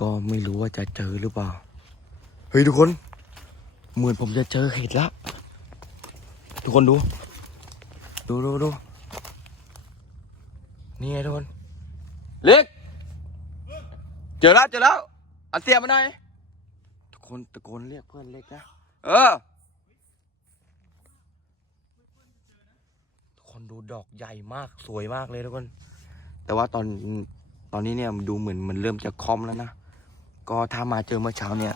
ก็ไม่รู้ว่าจะเจอหรือเปล่า เฮ้ยทุกคน เหมือนผมจะเจอเห็ดแล้วทุกคนดู ดูดูดูนี่ไงทุกคน เล็ก เจอแล้วเจอแล้วเอาเสียมาหน่อยทุกคนตะโกนเรียกเพื่อนเล็กนะ เออ ทุกคนดูดอกใหญ่มากสวยมากเลยทุกคน แต่ว่าตอนตอนนี้เนี่ยดูเหมือนมันเริ่มจะคอมแล้วนะ ก็ถ้ามาเจอเมื่อเช้าเนี่ย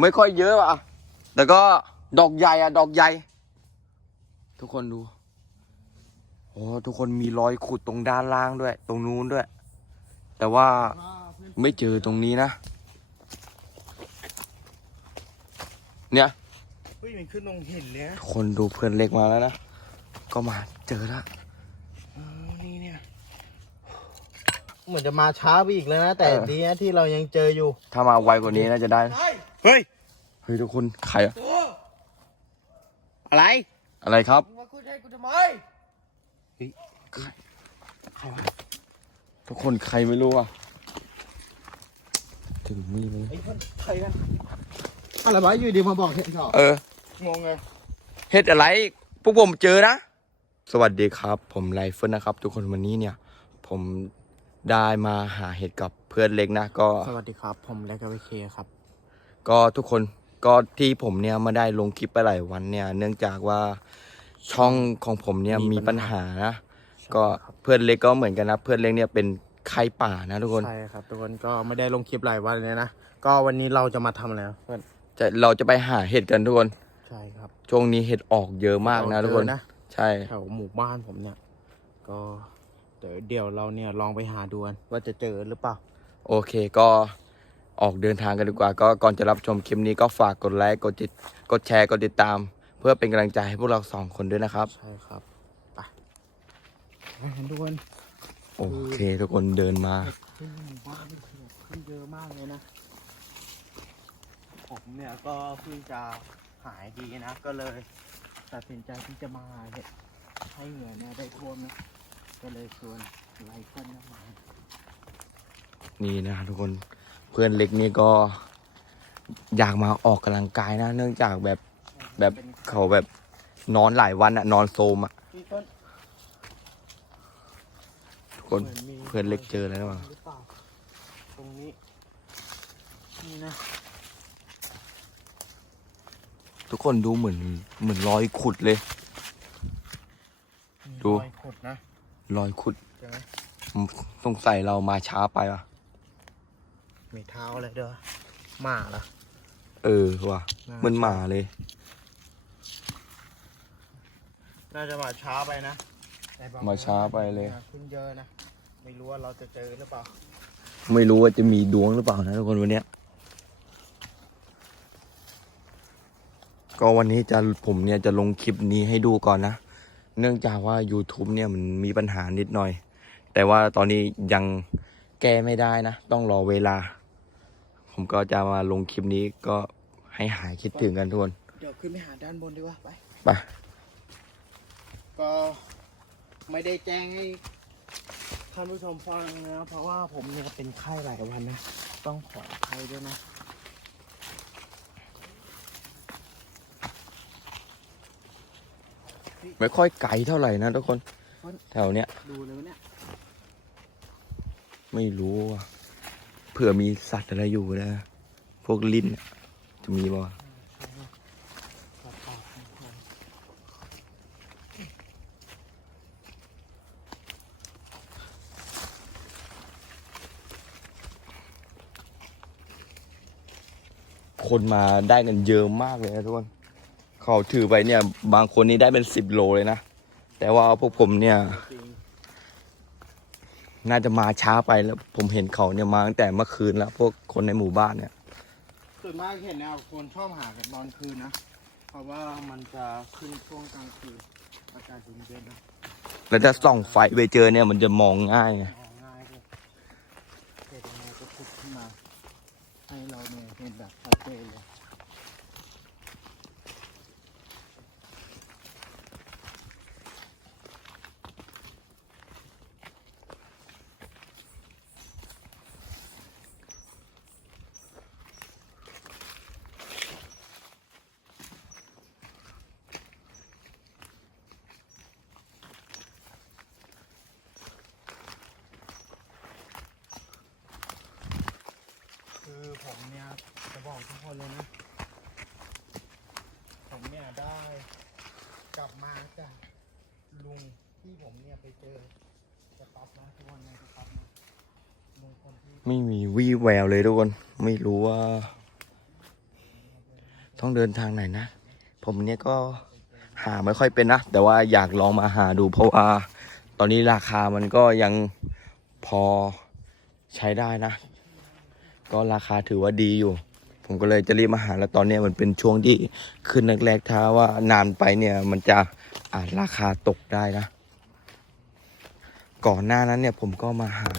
ไม่ค่อยเยอะอะ แต่ก็ดอกใหญ่อะดอกใหญ่ ทุกคนดู โอ้ทุกคนมีรอยขุดตรงด้านล่างด้วย ตรงนู้นด้วย แต่ว่าไม่เจอตรงนี้นะ เนี่ยเฮ้ยมันขึ้นตรงหินเลยนะทุกคนดูเพื่อนเล็กมาแล้วนะ ก็มาเจอแล้ว อ๋อนี่เนี่ย เหมือนจะมาช้าไปอีกแล้วนะ แต่เออดีนะที่เรายังเจออยู่ ถ้ามาไวกว่านี้น่าจะได้นะเฮ้ย เฮ้ยทุกคนใครอะอะไร อะไรครับมาคุยให้กูทำไมทุกคนใครไม่รู้อะถึงมีดเลยไอ้คนใครนะอะไรวะอยู่ดีมาบอกเห็นเหรอเออ งงไงเฮ็ดอะไร พวกผมเจอนะ สวัสดีครับ ผมไลเฟิลนะครับ ทุกคนวันนี้เนี่ย ผม ได้มาหาเห็ดกับเพื่อนเล็กนะก็สวัสดีครับ ผมแลกกับเคครับ ก็ทุกคนก็ที่ผมเนี่ยไม่ได้ลงคลิปไปหลายวันเนี่ย เนื่องจากว่าช่องของผมเนี่ยมีมีปัปัญญหาหา นะก็เพื่อนเล็กก็เหมือนกันนะ เพื่อนเล็กเนี่ยเป็นไข้ป่านะทุกคน ใช่ครับทุกคนก็ไม่ได้ลงคลิปหลายวันเลยนะก็วันนี้เราจะมาทำอะไรนะเพื่อนจะเราจะไปหาเห็ดกันทุกคน ใช่ครับช่วงนี้เห็ดออกเยอะมากนะเราทุกคนเจอนะใช่ แถวหมู่บ้านผมเนี่ย ก็ เดี๋ยวเดี๋ยวเราเนี่ยลองไปหาดูกันว่าจะเจอหรือเปล่า โอเคก็ออกเดินทางกันดีกว่า ก็ก่อนจะรับชมคลิปนี้ก็ฝากกดไลค์กดติดกดแชร์กดติดตาม เพื่อเป็นกำลังใจให้พวกเราสองคนด้วยนะครับ ใช่ครับไปไปกันทุกคนโอเค ทุกคนเดินมา ขึ้นหมู่บ้านนี่คือขึ้นเยอะมากเลยนะ ผมเนี่ยก็เพิ่งจะหายดีนะ ก็เลยตัดสินใจที่จะมาหาเห็ดให้เหงื่อเนี่ยได้ท่วมนะ ก็เลยชวนไลฟ์เฟิลนะมานี่นะทุกคนเพื่อนเล็กนี่ก็อยากมาออกกำลังกายนะ เนื่องจากแบบแบบเขาแบบนอนหลายวันอะนอนโซมอะพี่ต้นทุกคนเพื่อนเล็กเจอแล้วหรือเปล่าหรือเปล่าตรงนี้นี่นะทุกคนดูเหมือนเหมือนรอยขุดเลยมีดูรอยขุดนะ รอยขุดใช่ไหมผมสงสัยเรามาช้าไปว่ะ มีเท้าอะไรด้วยหมาเหรอ เออว่ะน่า เหมันหมาเลย น่าจะมาช้าไปนะแต่บงมาช้าไปเลยขึ้นเยอะนะ ไม่รู้ว่าเราจะเจอหรือเปล่า ไม่รู้ว่าจะมีดวงหรือเปล่านะทุกคนวันเนี้ยก็วันนี้จะผมเนี่ยจะลงคลิปนี้ให้ดูก่อนนะ เนื่องจากว่า YouTube เนี่ยมันมีปัญหานิดหน่อย แต่ว่าตอนนี้ยังแก้ไม่ได้นะ ต้องรอเวลา ผมก็จะมาลงคลิปนี้ก็ให้หายคิดถึงกันทุกคนเดี๋ยวขึ้นไปหาด้านบนดีกว่าไปไปก็ไม่ได้แจ้งให้ท่านผู้ชมฟังนะเพราะว่าผมเนี่ยเป็นไข้หลายวันนะ ต้องขออภัยด้วยนะ ไม่ค่อยไกลเท่าไหร่นะทุกคน แถวเนี้ยดูเลยวะเนี่ย ไม่รู้ว่ะเผื่อมีสัตว์อะไรอยู่นะ พวกลิ้นน่ะจะมีบ่าขอตอบคำถามคนมาได้กันเยอะมากเลยนะทุกคน เขาถือไปเนี่ย บางคนนี่ได้เป็นสิบโลเลยนะ แต่ว่าพวกผมเนี่ยจริงน่าจะมาช้าไปแล้ว ผมเห็นเขาเนี่ยมาตั้งแต่เมื่อคืนแล้ว พวกคนในหมู่บ้านเนี่ยส่วนมากเห็นแนวคนชอบหากันตอนคืนนะ เพราะว่ามันจะขึ้นช่วงกลางคืนอากาศเย็นๆนะแล้วถ้าส่องไฟไปเจอเนี่ยมันจะมองง่ายไงมองง่ายด้วยเห็นยังไงก็พุดขึ้นมา ให้เราเนี่ยเห็นแบบชัดเจนเลย ท ผมเนี่ยจะบอกทุกคนเลยนะ ผมเนี่ยได้ กลับมาจากลุงที่ผมเนี่ยไปเจอจะปั๊บนะทุกคนนะจะปั๊บนะลุงคนที่ไม่มีวี่แววเลยทุกคน ไม่รู้ว่า ต้องเดินทางไหนนะ ผมเนี่ยก็หาไม่ค่อยเป็นนะ แต่ว่าอยากลองมาหาดู เพราะว่าตอนนี้ราคามันก็ยังพอใช้ได้นะ ก็ราคาถือว่าดีอยู่ ผมก็เลยจะรีบมาหาแล้วตอนนี้มันเป็นช่วงที่ขึ้นแรกๆถ้าว่านานไปเนี่ย มันจะอาจราคาตกได้นะ ก่อนหน้านั้นเนี่ยผมก็มาหา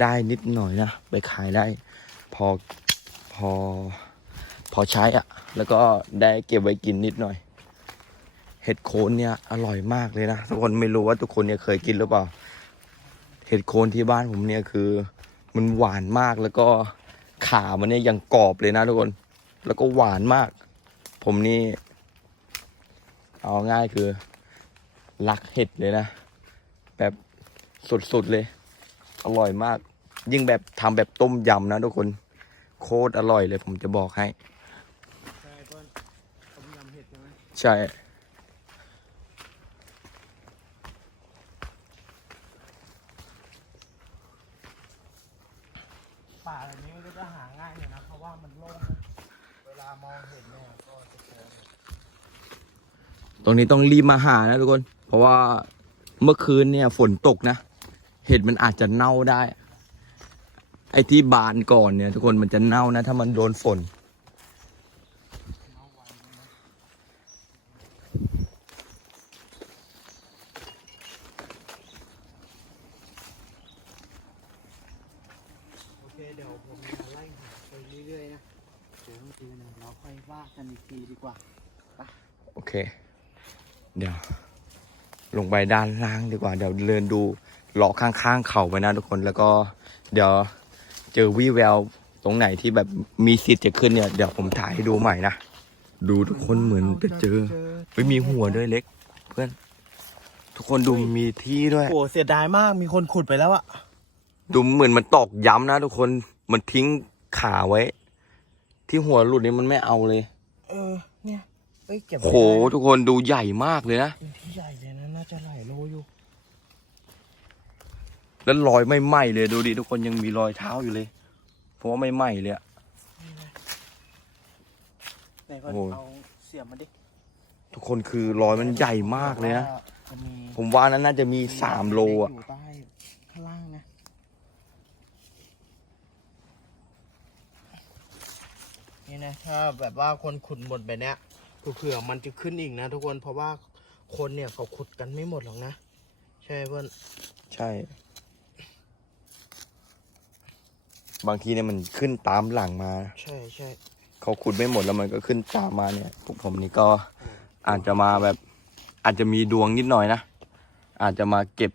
ได้นิดหน่อยนะ ไปขายได้ พอพอพอใช้อะแล้วก็ได้เก็บไว้กินนิดหน่อย เห็ดโคนเนี่ยอร่อยมากเลยนะทุกคนไม่รู้ว่าทุกคนเนี่ยเคยกินหรือเปล่า เห็ดโคนที่บ้านผมเนี่ยคือ มันหวานมากแล้วก็ ขามันเนี่ยยังกรอบเลยนะทุกคน แล้วก็หวานมาก ผมนี่ เอาง่ายคือ รักเห็ดเลยนะ แบบสุดๆเลย อร่อยมาก ยิ่งแบบทำแบบต้มยำนะทุกคน โคตรอร่อยเลยผมจะบอกให้ ใช่เพื่อนต้มยำเห็ดใช่ไหม ใช่ ป่าแบบนี้มันก็จะหาง่ายเลยนะ เพราะว่ามันโล่งนะเวลามองเห็นเนี่ยก็จะเจอ ตรงนี้ต้องรีบมาหานะทุกคน เพราะว่าเมื่อคืนเนี่ยฝนตกนะ เห็ดมันอาจจะเน่าได้ ไอ้ที่บานก่อนเนี่ย ทุกคนมันจะเน่านะ ถ้ามันโดนฝนเอาไว้นะโอเคเดี๋ยวผมจะไล่หาไปเรื่อยๆนะ เดี๋ยวไม่เจอเนี่ยเราค่อยว่ากันอีกทีดีกว่า โอเค เดี๋ยว ลงไปด้านล่างดีกว่า เดี๋ยวเดินดูเลาะข้างๆเขาไปนะทุกคนแล้วก็ เดี๋ยวเจอวี่แววตรงไหนที่แบบมีสิทธิ์จะขึ้นเนี่ยเดี๋ยวผมถ่ายให้ดูใหม่นะดูทุกคนเหมือนจะเจอเฮ้ยมีหัวด้วยเล็ก เพื่อน ทุกคนดูมีที่ด้วยโอ้เสียดายมากมีคนขุดไปแล้วอะดูเหมือนมันตอกย้ำนะทุกคนมันทิ้งขาไว้ ที่หัวหลุดนี่มันไม่เอาเลย เออเนี่ยเอ้ยเก็บไว้โหได้ทุกคนดูใหญ่มากเลยนะเป็นที่ใหญ่เลยนะน่าจะหลายโลอยู่ แล้วรอยไม่ไหม้เลยดูดิทุกคนยังมีรอยเท้าอยู่เลย เพราะว่าไม่ไหม้เลยอะไหนเพื่อนโอ้เอาเสียบมาดิทุกคนคือรอยมันใหญ่มากเลยนะจะมีผมว่านั้นน่าจะมีสามโลอะอยู่ใต้ข้างล่างนะนี่นะถ้าแบบว่าคนขุดหมดแบบเนี้ย เผื่อๆมันจะขึ้นอีกนะทุกคนเพราะว่าคนเนี่ยเขาขุดกันไม่หมดหรอกนะ ใช่ไหมเพื่อนใช่ บางทีเนี่ยมันขึ้นตามหลังมา ใช่ใช่เขาขุดไม่หมดแล้วมันก็ขึ้นตามมาเนี่ยพวกผมนี่ก็อาจจะมาแบบ อาจจะมีดวงนิดหน่อยนะอาจจะมาเก็บ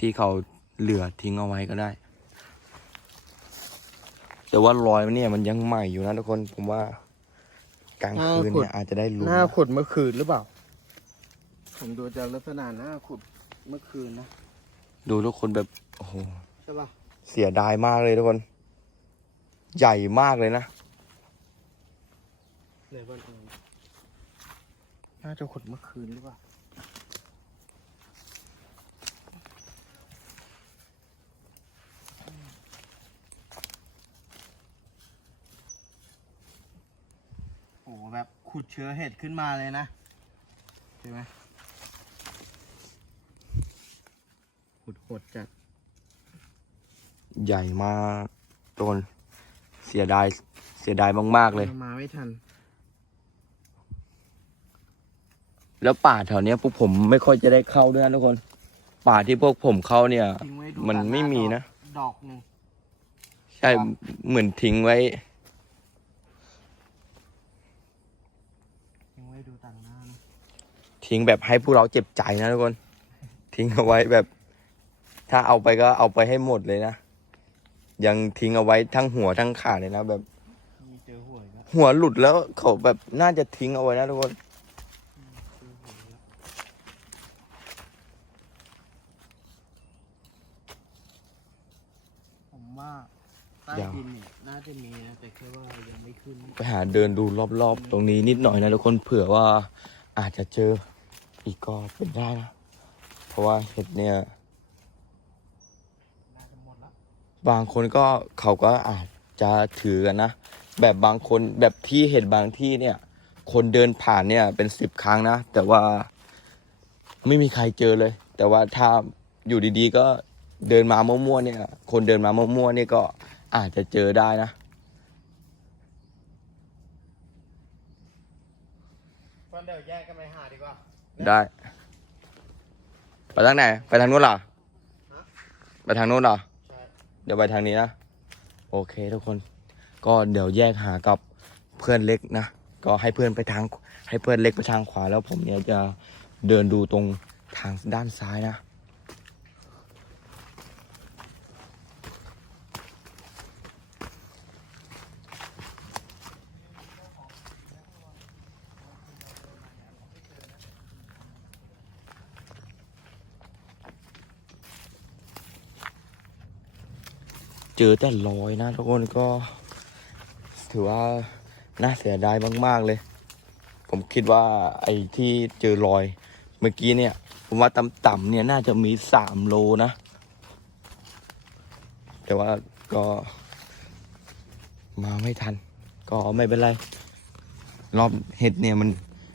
ที่เขาเหลือทิ้งเอาไว้ก็ได้ แต่ว่ารอยมันเนี่ยมันยังใหม่อยู่นะทุกคนผมว่า กลางคืนเนี่ยอาจจะได้รู้หน้านะขุดเมื่อคืนหรือเปล่า ผมดูจากลักษณะหน้าขุดเมื่อคืนนะ ดูทุกคนแบบโอ้โหใช่ป่ะเสียดายมากเลยทุกคน ใหญ่มากเลยนะไหนเพื่อนน่าจะขุดเมื่อคืนหรือเปล่า โอ้โห แบบขุดเชื้อเห็ดขึ้นมาเลยนะใช่ไหมขุดโหดจัดใหญ่มากทุกคนเสียดายเสียดายมากๆเลย มาไม่ทัน แล้วป่าแถวเนี้ยพวกผมไม่ค่อยจะได้เข้าด้วยนะทุกคน ป่าที่พวกผมเข้าเนี่ย ทิ้งไว้ดูมันตัดหาไม่มีนะ ดอกหนึ่ง ใช่ครับเหมือนทิ้งไว้ ทิ้งไว้ดูต่างหน้านะ ทิ้งแบบให้พวกเราเจ็บใจนะทุกคน ทิ้งเอาไว้แบบ ถ้าเอาไปก็เอาไปให้หมดเลยนะ ยังทิ้งเอาไว้ทั้งหัวทั้งขาเลยนะ แบบมีเจอหวยแล้วหัวหลุดแล้วเขาแบบน่าจะทิ้งเอาไว้นะทุกคนเจอหวยแล้วผมว่าใต้เดี๋ยวดินเนี่ยน่าจะมีนะแต่แค่ว่ายังไม่ขึ้น ไปหาเดินดูรอบๆ ตรงนี้นิดหน่อยนะทุกคนเผื่อว่าอาจจะเจอ อีกก็เป็นได้นะ เพราะว่าเห็ดเนี่ย บางคนก็เขาก็อาจจะถือกันนะ แบบบางคนแบบที่เห็ดบางที่เนี่ย คนเดินผ่านเนี่ยเป็นสิบครั้งนะ แต่ว่าไม่มีใครเจอเลย แต่ว่าถ้าอยู่ดีๆ ก็เดินมามั่วๆเนี่ย คนเดินมามั่วๆเนี่ยก็อาจจะเจอได้นะฟันเดี๋ยวแยกกันไปหาดีกว่า ได้ ไปทางไหน ไปทางนู้นเหรอฮะไปทางนู้นเหรอใช่เดี๋ยวไปทางนี้นะ โอเคทุกคน ก็เดี๋ยวแยกหากับเพื่อนเล็กนะ ก็ให้เพื่อนไปทาง ให้เพื่อนเล็กไปทางขวาแล้วผมเนี่ยจะเดินดูตรงทางด้านซ้ายนะ เจอแต่รอยนะทุกคนก็ถือว่าน่าเสียดายมาก ๆเลย ผมคิดว่าไอ้ที่เจอรอย เมื่อกี้เนี่ย ผมว่าต่ำๆเนี่ยน่าจะมีสามโลนะ แต่ว่าก็ มาไม่ทัน ก็ไม่เป็นไร รอบเห็ดเนี่ยมัน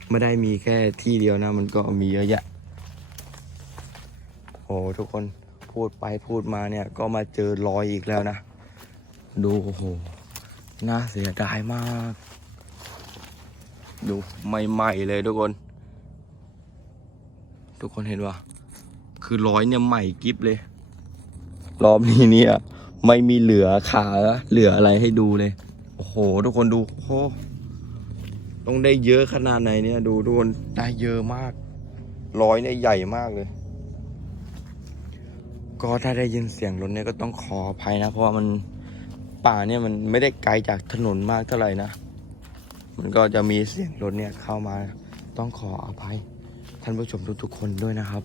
ไม่ได้มีแค่ที่เดียวนะ มันก็มีเยอะแยะโอ้ทุกคน พูดไปพูดมาเนี่ยก็มาเจอรอยอีกแล้วนะ ดูโอ้โหน่าเสียดายมาก ดูใหม่ๆเลยทุกคน ทุกคนเห็นว่าคือร้อยเนี่ยใหม่กิฟเลย รอบนี้เนี่ยไม่มีเหลือขาเหลืออะไรให้ดูเลย โอ้โห ทุกคนดูโอ้โหต้องได้เยอะขนาดไหนเนี่ย ดูทุกคนได้เยอะมากร้อยเนี่ยใหญ่มากเลย ก็ถ้าได้ยินเสียงรถเนี่ยก็ต้องขออภัยนะ เพราะว่ามันป่าเนี่ยมันไม่ได้ไกลจากถนนมากเท่าไหร่นะ มันก็จะมีเสียงรถเนี่ยเข้ามาต้องขออภัย ท่านผู้ชมทุกๆคนด้วยนะครับ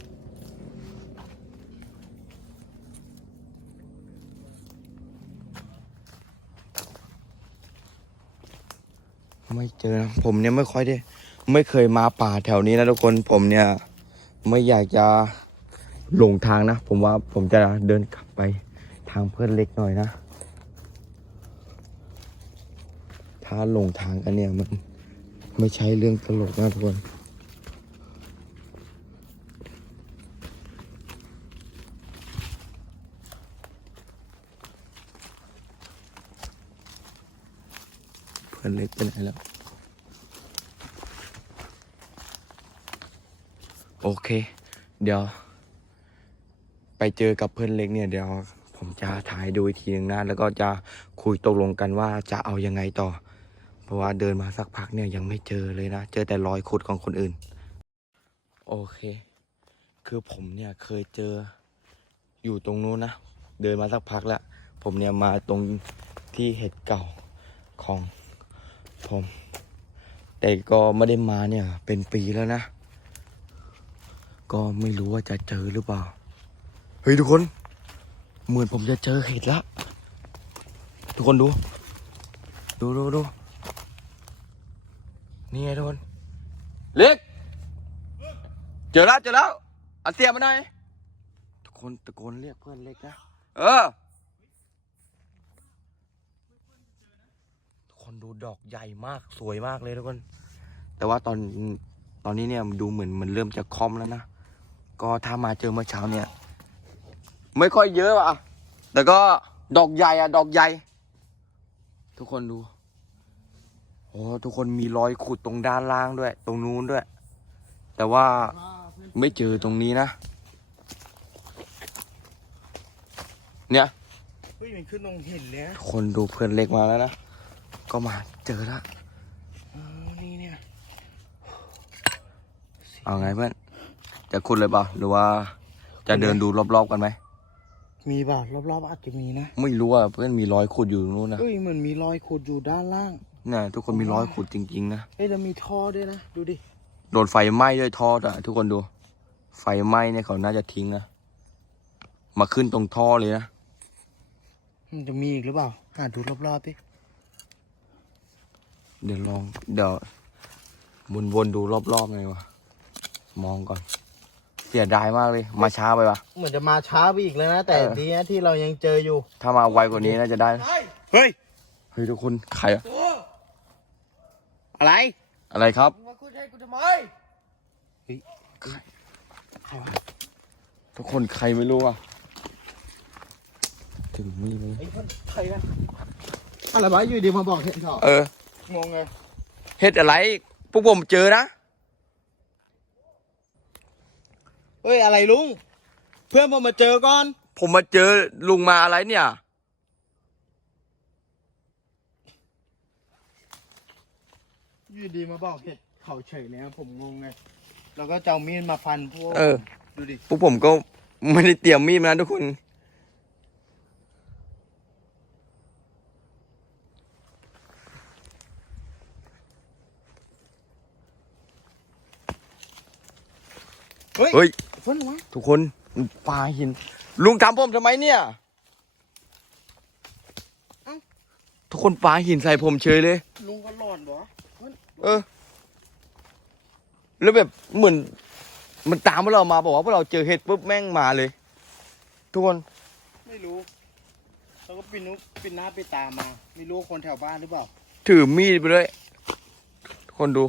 ไม่เจอนะผมเนี่ยไม่ค่อยได้ ไม่เคยมาป่าแถวนี้นะทุกคนผมเนี่ย ไม่อยากจะ หลงทางนะ ผมว่าผมจะเดินกลับไปทางเพื่อนเล็กหน่อยนะ ถ้าหลงทางกันเนี่ยมันไม่ใช่เรื่องตลกนะทุกคนเพื่อนเล็กไปไหนแล้วโอเค เดี๋ยว ไปเจอกับเพื่อนเล็กเนี่ยเดี๋ยวผมจะถ่ายดูอีกทีหนึ่งนะแล้วก็จะคุยตกลงกันว่าจะเอายังไงต่อ เพราะว่าเดินมาสักพักเนี่ยยังไม่เจอเลยนะ เจอแต่รอยขุดของคนอื่น โอเค คือผมเนี่ยเคยเจออยู่ตรงนู้นนะ เดินมาสักพักแล้ว ผมเนี่ยมาตรงที่เห็ดเก่าของผม แต่ก็ไม่ได้มาเนี่ยเป็นปีแล้วนะ ก็ไม่รู้ว่าจะเจอหรือเปล่า ฮ้ยทุกคนเหมือนผมจะเจอเห็ดแล้วทุกคนดู ดูดูดูนี่ไงทุกคนเล็ก เจอแล้วเจอแล้วเอาเสียมาหน่อยทุกคนตะโกนเรียกเพื่อนเล็กนะเออทุกคนดูดอกใหญ่มากสวยมากเลยทุกคน แต่ว่าตอนตอนนี้เนี่ยดูเหมือนมันเริ่มจะคอมแล้วนะก็ถ้ามาเจอเมื่อเช้าเนี่ย ไม่ค่อยเยอะอะ แต่ก็ดอกใหญ่อะ ดอกใหญ่ ทุกคนดู โอ้ทุกคนมีรอยขุดตรงด้านล่างด้วย ตรงนู้นด้วย แต่ว่าว่าเพื่อนไม่เจอตรงนี้นะ เนี่ยเฮ้ยมันขึ้นตรงหินเลยนะทุกคนดูเพื่อนเล็กมาแล้วนะ ก็มาเจอแล้วอ๋อนี่เนี่ย เอาไงเพื่อน จะขุดเลยเปล่าหรือว่าจะเดินดูรอบๆกันไหม มีบ่ารอบๆอาจจะมีนะไม่รู้ว่าเพื่อนมีรอยขุดอยู่ตรงนู้นนะเฮ้ยเหมือนมีรอยขุดอยู่ด้านล่างเนี่ยทุกคนมีรอยขุดจริงๆนะเฮ้ยแล้วมีท่อด้วยนะดูดิโดนไฟไหม้ด้วยท่ออะทุกคนดู ไฟไหม้เนี่ยเขาน่าจะทิ้งนะมาขึ้นตรงท่อเลยนะหมันจะมีอีกหรือเปล่าหาดูรอบๆดิเดี๋ยวลองเดี๋ยววนวนๆดูรอบๆเลยวะมองก่อนเสียดายมากเลย มาช้าไปวะเหมือนจะมาช้าไปอีกแล้วนะ แต่เออดีนะที่เรายังเจออยู่ ถ้ามาไวกว่านี้น่าจะได้ เฮ้ย เฮ้ยทุกคนใครอะอะไร อะไรครับมาคุยให้กูทำไมเฮ้ยใครวะทุกคนใครไม่รู้อะถึงมีดเลยไอ้คนใครกันอะไรวะอยู่ดีมาบอกเห็นเหรอเอองงเลยเฮ็ดอะไรพวกผมเจอนะ เฮ้ยอะไรลุง เพื่อนผมมาเจอก่อน ผมมาเจอลุงมาอะไรเนี่ย อยู่ดีมาบอกเห็ดเขาเฉยเลยนะผมงงไงแล้วก็จะเอามีดมาฟันพวกเออ ดูดิพวกผมก็ไม่ได้เตรียมมีดมานะทุกคน เฮ้ย เฮ้ย เพื่อนวะทุกคนปลาหิน ลุงทำผมทำไมเนี่ยทุกคนปลาหินใส่ผมเฉยเลย ลุงก็หลอนบ่เออ แล้วแบบเหมือน มันตามพวกเรามาบอกว่าพวกเราเจอเห็ดปุ๊บแม่งมาเลย ทุกคน ไม่รู้แล้วก็ปินนุปินหน้าไปตามมา ไม่รู้คนแถวบ้านหรือเปล่า ถือมีดไปเลยทุกคนดู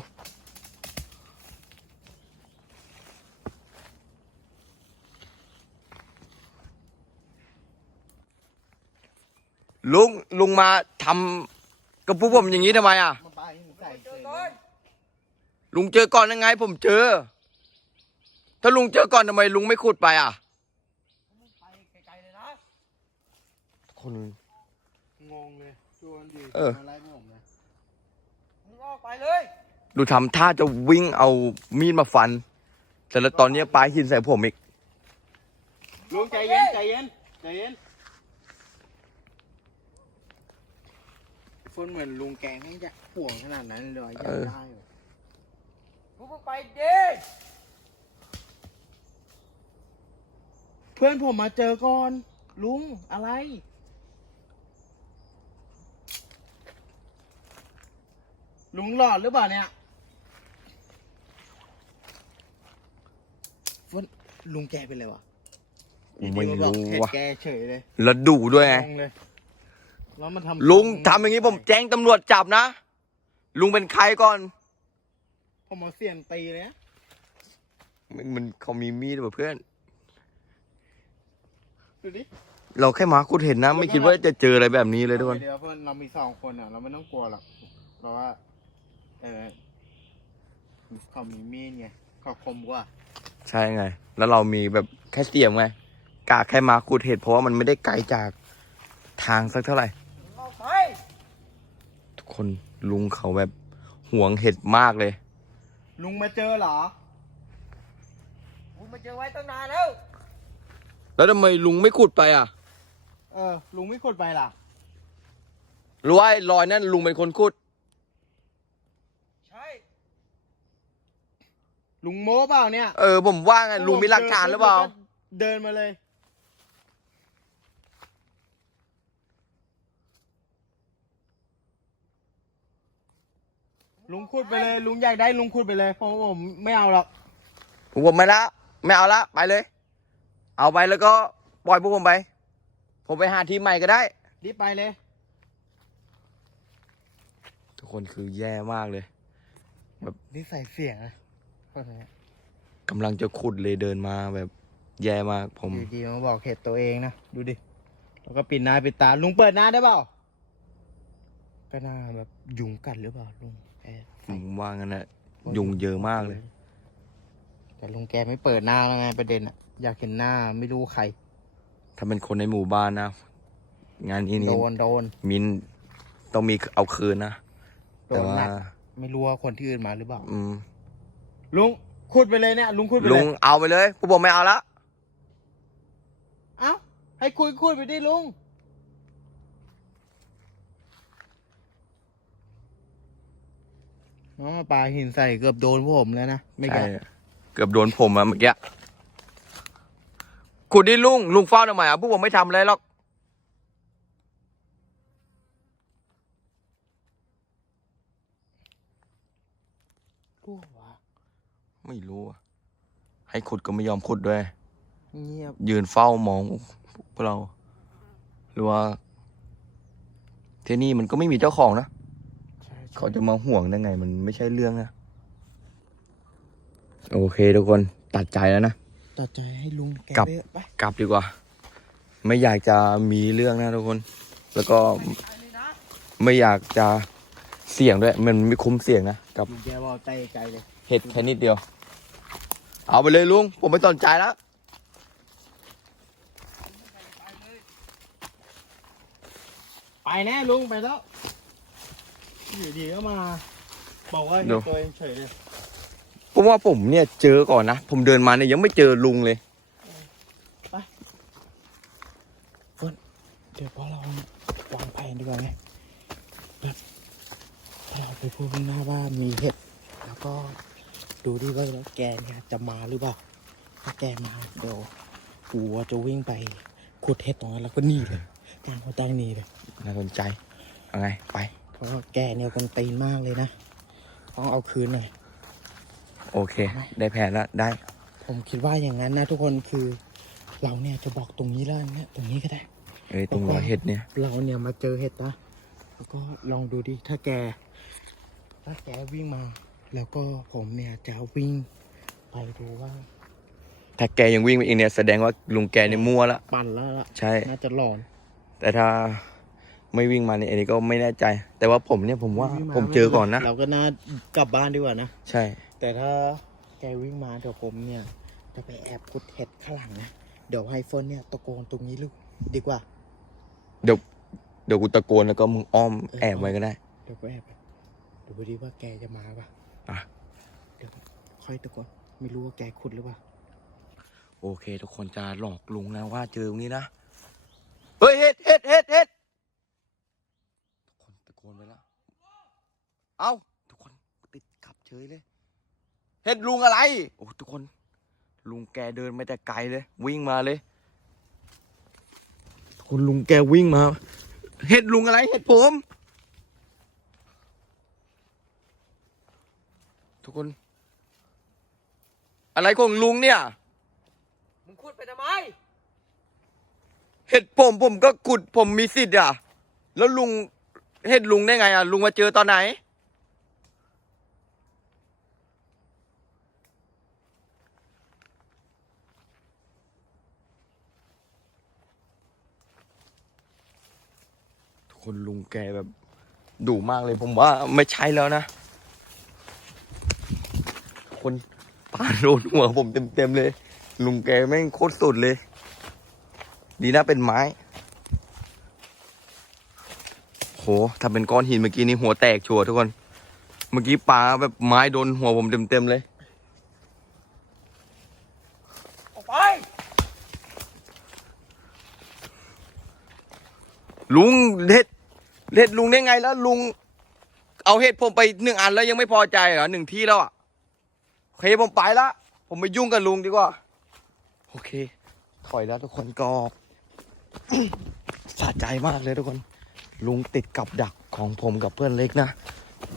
ลุงลุงมาทำกับพวกผมอย่างนี้ทำไมอะมาปาหินใส่เฉยเลยลุงเจอก่อนยังไง ผมเจอ ถ้าลุงเจอก่อนทำไมลุงไม่ขุดไปอะ ไปไกลๆเลยนะ คน งงเลยชวนดีเอออะไรผมเลยมึงออกไปเลย ดูทำท่าจะวิ่งเอามีดมาฟัน แต่แล้วตอนนี้ปลาหินใส่ผมอีกลุงใจเย็นใจเย็นใจเย็น คนเหมือนลุงแกงให้จะห่วงขนาดนั้นเลยอยากเออได้เหรอมึงก็ไปดิเพื่อนผมมาเจอก่อน ลุงอะไร ลุงหลอดหรือเปล่าเนี่ยเฟิร์นลุงแกเป็นไรวะไม่อยู่ดีาบอกรู้เห็ดว่ะแกเฉยเลย แล้วดุด้วยไง งงเลย แล้วมันทำลุงทำอย่างนี้ผมแจ้งตำรวจจับนะ ลุงเป็นใครก่อน ผมเอาเสียงตีเลยนะมันมันเขามีมีดแบบเพื่อน ดูดิเราแค่มาคุดเห็นนะ ไม่คิดว่าจะเจออะไรแบบนี้เลยทุกคนเดี๋ยวเพื่อนเรามีสองคนอะ เราไม่ต้องกลัวหรอกเพราะว่า เออเขามีมีดไงเขาคมกว่า ใช่ไง แล้วเรามีแบบแค่เสียมไงกะแค่มาคุดเห็ดเพราะว่ามันไม่ได้ไกลจากทางสักเท่าไหร่มึงออกไป ทุกคนลุงเขาแบบห่วงเห็ดมากเลย ลุงมาเจอเหรอมึงมาเจอไว้ตั้งนานแล้ว แล้วทำไมลุงไม่ขุดไปอะ เออ ลุงไม่ขุดไปล่ะหรือว่าไอ้รอยนั่นลุงเป็นคนขุด ใช่ ลุงโม้เปล่าเนี่ย เออผมว่าไงลุงมีหลักฐานหรือเปล่า เดินมาเลย ลุงขุดไปเลย ลุงอยากได้ลุงขุดไปเลยเพราะว่าผมไม่เอาหรอกผมผมไม่ละไม่เอาละไปเลย เอาไปแล้วก็ปล่อยพวกผมไป ผมไปหาทีมใหม่ก็ได้ รีบไปเลย ทุกคนคือแย่มากเลยนี่ใส่เสียงนะคนนี้กำลังจะขุดเลยเดินมาแบบแย่มากผม อยู่ดีมาบอกเหตุตัวเองนะ ดูดิ แล้วก็ปิดหน้าปิดตา ลุงเปิดหน้าได้เปล่าก็น่าแบบยุงกัดหรือเปล่าลุงแก ผมว่างั้นนะยุงเยอะมากเลย แต่ลุงแกไม่เปิดหน้าแล้วไงประเด็นอะอยากเห็นหน้าไม่รู้ใคร ถ้าเป็นคนในหมู่บ้านนะ งานนี้นี่โดนโดนมินต้องมีเอาคืนนะโดแต่นว่าหนักไม่รู้ว่าคนที่อื่นมาหรือเปล่า อืมลุงขุดไปเลยเนี่ยลุงขุดไปเลลุยงเอาไปเลยพวกผมไม่เอาละเอ้าให้คุยคุยไปดิลุง อ๋อปลาหินใส่เกือบโดนพวกผมแล้วนะไม่กลใช่เกือบโดนผมอะเมื่อกี้ขุดดิลุงลุงเฝ้าทำไมอะพวกผมไม่ทำอะไรหรอกรู้วะไม่รู้อะให้ขุดก็ไม่ยอมขุดด้วย เงียบยืนเฝ้ามองพวกเราหรือว่าทนี่มันก็ไม่มีเจ้าของนะ เขาจะมาห่วงได้ไง มันไม่ใช่เรื่องนะ โอเคทุกคนตัดใจแล้วนะ ตัดใจให้ลุงแกกลับ ไปเถอะไปกลับดีกว่า ไม่อยากจะมีเรื่องนะทุกคน แล้วก็ไม่อยากจะเสี่ยงด้วย มันไม่คุ้มเสี่ยงนะกับ ลุงแกบอกใจใจเลย เห็ดแค่นิดเดียว เอาไปเลยลุง ผมไม่สนใจแล้ว ไปแน่ลุงไปแล้ว อยู่ดีก็มา บอกว่าเดี๋เห็ยวนตัวเองเฉยเลยผมว่าผมเนี่ยเจอก่อนนะ ผมเดินมาเนี่ยยังไม่เจอลุงเลยเดี๋ยวพอเราวางแผนดีกว่าไหมแบบเราไปพูดข้างหน้าว่ามีเห็ด แล้วก็ดูดิว่าแล้วแกเนี่ยจะมาหรือเปล่า ถ้าแกมาเดี๋ยวกูจะวิ่งไปขุดเห็ดตรงนั้นแล้วก็หนีเลยต่างคนต่างหนีเลยน่าสนใจเอาไงไป เพราะว่าแกเนี่ยคนตีนมากเลยนะ ต้องเอาคืนหน่อย โอเค ได้แผนแล้วได้ ผมคิดว่าอย่างนั้นนะทุกคนคือ เราเนี่ยจะบอกตรงนี้แล้วเนี่ยตรงนี้ก็ได้เอ้ยตรงรอยเห็ดเนี่ย เราเนี่ยมาเจอเห็ดนะแล้วก็ลองดูดิถ้าแก ถ้าแกวิ่งมา แล้วก็ผมเนี่ยจะวิ่งไปดูว่า ถ้าแกยังวิ่งไปอีกเนี่ยแสดงว่าลุงแกเนี่ยมั่วละปั่นแล้วล่ะใช่ น่าจะหลอน แต่ถ้า ไม่วิ่งมาเนี่ยอันนี้ก็ไม่แน่ใจ แต่ว่าผมเนี่ยผมว่าวิ่งผมเจอก่อนนะ เราก็น่ากลับบ้านดีกว่านะ ใช่ แต่ถ้าแกวิ่งมาเดี๋ยวผมเนี่ย จะไปแอบขุดเห็ดข้างหลังนะเดี๋ยวให้เฟิร์นเนี่ยตะโกนตรงนี้ลูกดีกว่า เดี๋ยวเดี๋ยวกูตะโกนแล้วก็มึงอ้อมแอบไว้ก็ได้ เดี๋ยวก็แอบไปดูดิว่าแกจะมาปะอะ เดี๋ยวค่อยตะโกนไม่รู้ว่าแกขุดหรือเปล่าโอเค ทุกคนจะหลอกลุงนะว่าเจอตรงนี้นะ เฮ้ยเห็ดเห็ดเห็ดเห็ดทุกคนตะโกนไปแล้ว เอ้าทุกคนติดกลับเฉยเลยเห็ดลุงอะไร โอ้ทุกคน ลุงแกเดินไม่แต่ไกลเลย วิ่งมาเลย ทุกคนลุงแกวิ่งมา เห็ดลุงอะไร เห็ดผม ทุกคน อะไรของลุงเนี่ยมึงขุดไปทำไม เห็ดผมผมก็กุดผมมีสิทธิ์อะ แล้วลุงเห็ดลุงได้ไงอะ ลุงมาเจอตอนไหน คนลุงแกแบบดุมากเลยผมว่าไม่ใช่แล้วนะ คนปาโดนหัวผมเต็มๆเลย ลุงแกแม่งโคตรสุดเลย ดีนะเป็นไม้ โหถ้าเป็นก้อนหินเมื่อกี้นี่หัวแตกชัวร์ทุกคน เมื่อกี้ปลาแบบไม้โดนหัวผมเต็มๆเลยไปลุงเห็ด เห็ดลุงได้ไงแล้วลุง เอาเห็ดผมไปหนึ่งอันแล้วยังไม่พอใจเหรอหนึ่งที่แล้วอะโอเคผมไปละผมไม่ยุ่งกับลุงดีกว่า โอเค ถอยแล้วทุกคนก็สะใจมากเลยทุกคน ลุงติดกับดักของผมกับเพื่อนเล็กนะ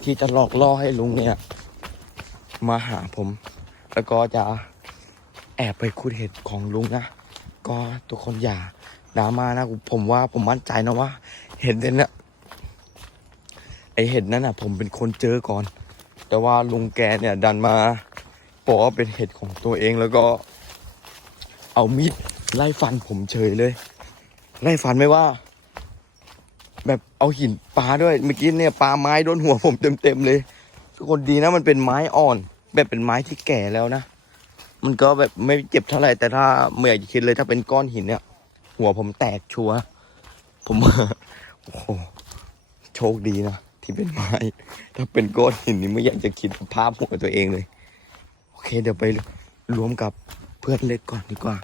ที่จะหลอกล่อให้ลุงเนี่ย มาหาผม แล้วก็จะแอบไปคุดเห็ดของลุงนะ ก็ทุกคนอย่าดราม่านะ ผมว่าผมมั่นใจนะว่า เห็ดเนี่ย เห็ดนั้นอะ ผมเป็นคนเจอก่อน แต่ว่าลุงแกเนี่ย ดันมาบอกว่าเป็นเห็ดของตัวเองแล้วก็ เอามีดไล่ฟันผมเฉยเลย ไล่ฟันไม่ว่า แบบเอาหินปาด้วยเมื่อกี้เนี่ยปาไม้โดนหัวผมเต็มๆเลยทุกคนดีนะมันเป็นไม้อ่อน แบบเป็นไม้ที่แก่แล้วนะมันก็แบบไม่เจ็บเท่าไหร่แต่ถ้าไม่อยจะคิดเลยถ้าเป็นก้อนหินเนี่ย หัวผมแตกชัวร์ผมโอ้โหโชคดีนะ ที่เป็นไม้ ถ้าเป็นก้อนหินนี่ไม่อยากจะคิดภาพหัวตัวเองเลย โอเค เดี๋ยวไปรวมกับเพื่อนเล็กก่อนดีกว่า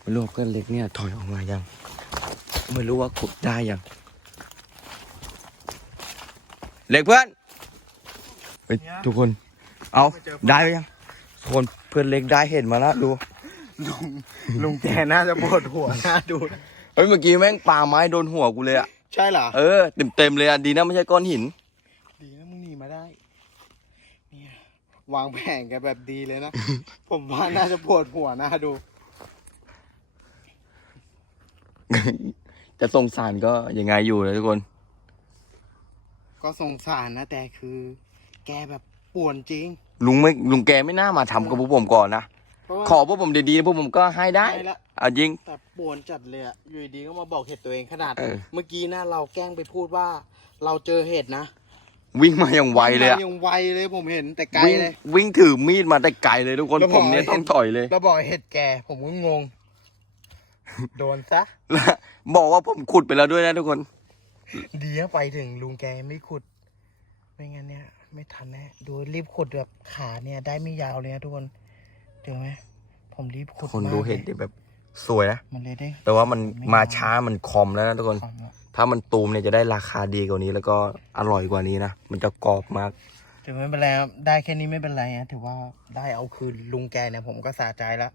ไม่รู้ว่าเพื่อนเล็กเนี่ยถอยออกมายัง ไม่รู้ว่าขุดได้ยัง เล็กเพื่อนเฮ้ยทุกคน เอาได้ไหมยังทุกคนเพื่อนเล็กได้เห็นมาแล้วดู ลุงลุงแกน่าจะปวดหัวน่าดูนะเฮ้ยเมื่อกี้แม่งปาไม้โดนหัวกูเลยอะใช่เหรอ เออเต็มเต็มๆเลยอะดีนะไม่ใช่ก้อนหินดีนะ มึงหนีมาได้ เนี่ยวางแผนกันแบบดีเลยนะ ผมว่าน่าจะปวดหัวนะดู จะสงสารก็ยังไงอยู่นะทุกคน ก็สงสารนะแต่คือ แกแบบป่วนจริง ลุงไม่ลุงแกไม่น่ามาทำกับพวกผมก่อนนะ เพราะว่าขอพวกผมดีๆพวกผมก็ให้ได้ให้ละเอาจริง แต่ป่วนจัดเลยอะอยู่ดีๆก็มาบอกเหตุตัวเองขนาด เออ เมื่อกี้นะเราแกล้งไปพูดว่า เราเจอเหตุนะ วิ่งมาอย่างไวเลยอะมายังไวเลยผมเห็นแต่ไกลวิ่งเลย วิ่งถือมีดมาแต่ไกลเลยทุกคนแล้วผผมมเนี่ยเห็นต้องถอยเลย แล้วบอกเหตุแกผมก็งง โดนซะ แล้วบอกว่าผมขุดไปแล้วด้วยนะทุกคน ดีนะไปถึงลุงแกไม่ขุด ไม่งั้นเนี่ย ไม่ทันแน่ดูรีบขุดแบบขาเนี่ย ได้ไม่ยาวเลยนะทุกคนเดี๋ยวไหมผมรีบขุดคนมากดูลยเห็ดดิแบบสวยนะ มันเลยได้ แต่ว่ามันไม่มาเอาช้ามันคอมแล้วนะทุกคน ความละ ถ้ามันตูมเนี่ยจะได้ราคาดีกว่านี้ แล้วก็อร่อยกว่านี้นะ มันจะกรอบมาก ถือไม่เป็นไรครับได้แค่นี้ไม่เป็นไรนะถือว่าได้เอาคืนลุงแกเนี่ยผมก็สะใจแล้ว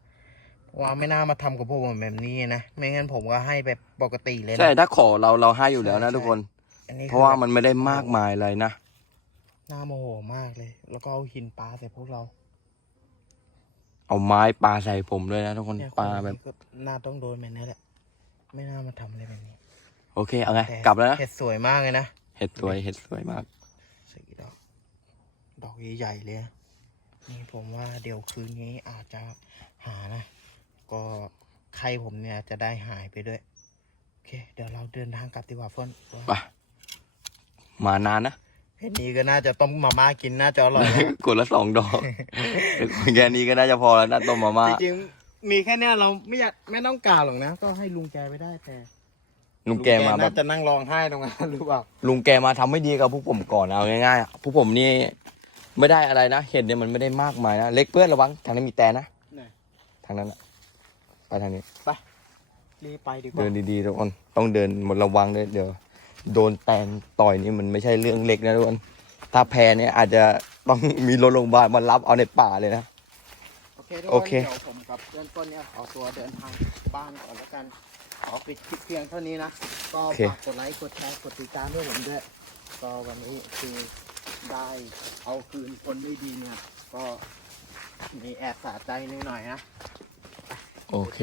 เพราะว่าไม่น่ามาทำกับพวกผมแบบนี้นะ ไม่งั้นผมก็ให้แบบปกติเลยนะ ใช่ถ้าขอเราเราให้อยู่แล้วนะใช่ ทุกคน อันนี้เพราะว่ามันไม่ได้มากมายอะไรนะ น่าโมโหมากเลย แล้วก็เอาหินปลาใส่พวกเราเอาไม้ปลาใส่ผมด้วยนะทุกคนเนี่ยปลาแบบคนนี้ก็น่าต้องโดนแบบนี้แหละ ไม่น่ามาทำอะไรแบบนี้ โอเค เอาไงแต่กลับแล้วนะ เห็ดสวยมากเลยนะ เห็ดสวย เห็ดสวยมากสี่ดอก ดอกใหญ่ๆเลยนะนี่ผมว่าเดี๋ยวคืนนี้อาจจะหานะ ก็ใครผมเนี่ยจะได้หายไปด้วย โอเค เดี๋ยวเราเดินทางกลับดีกว่าเฟิร์นไปมานานนะเห็นนี้ก็น่าจะต้มมาม่ากินน่าจะอร่อยนะกดละสองดอกแค่นี้ก็น่าจะพอแล้วนะต้มมาม่าจริงๆมีแค่เนี้ยเราไม่อยากไม่ต้องการหรอกนะ ก็ให้ลุงแกไปได้แต่ ลุงแกมาแบน่าบจะนั่งร้องไห้ตรงนั้นหรือเปล่าลุงแกมาทำไม่ดีกับพวกผมก่อนเอาง่ายๆอะพวกผมนี่ไม่ได้อะไรนะเห็ดเนี่ยมันไม่ได้มากมายนะเล็กเพื่อนระวังทางนี้มีแต่นะไหนทางนั้นอะไปทางนี้ รีบไปดีกว่าเดินดีๆทุกคนต้องเดินหมดระวังด้วยเดี๋ยว โดนแตนต่อยนี่มันไม่ใช่เรื่องเล็กนะทุกคนถ้าแพ้เนี่ยอาจจะต้องมีรถโรงพยาบาลมารับเอาในป่าเลยนะ โอเคทุกโอคนเค เดี๋ยวผมกับเพื่อนต้นเนี่ยขอตัวเดินทางบ้านก่อนแล้วกัน ขอปิดคลิปเพียงเท่านี้นะ ก็ฝากกดไลค์ กดแชร์ กดติดตามด้วยผมด้วย ก็วันนี้คือได้เอาคืนคนได้ดีเนี่ย ก็มีแอบสะใจนิดหน่อยนะ โอเค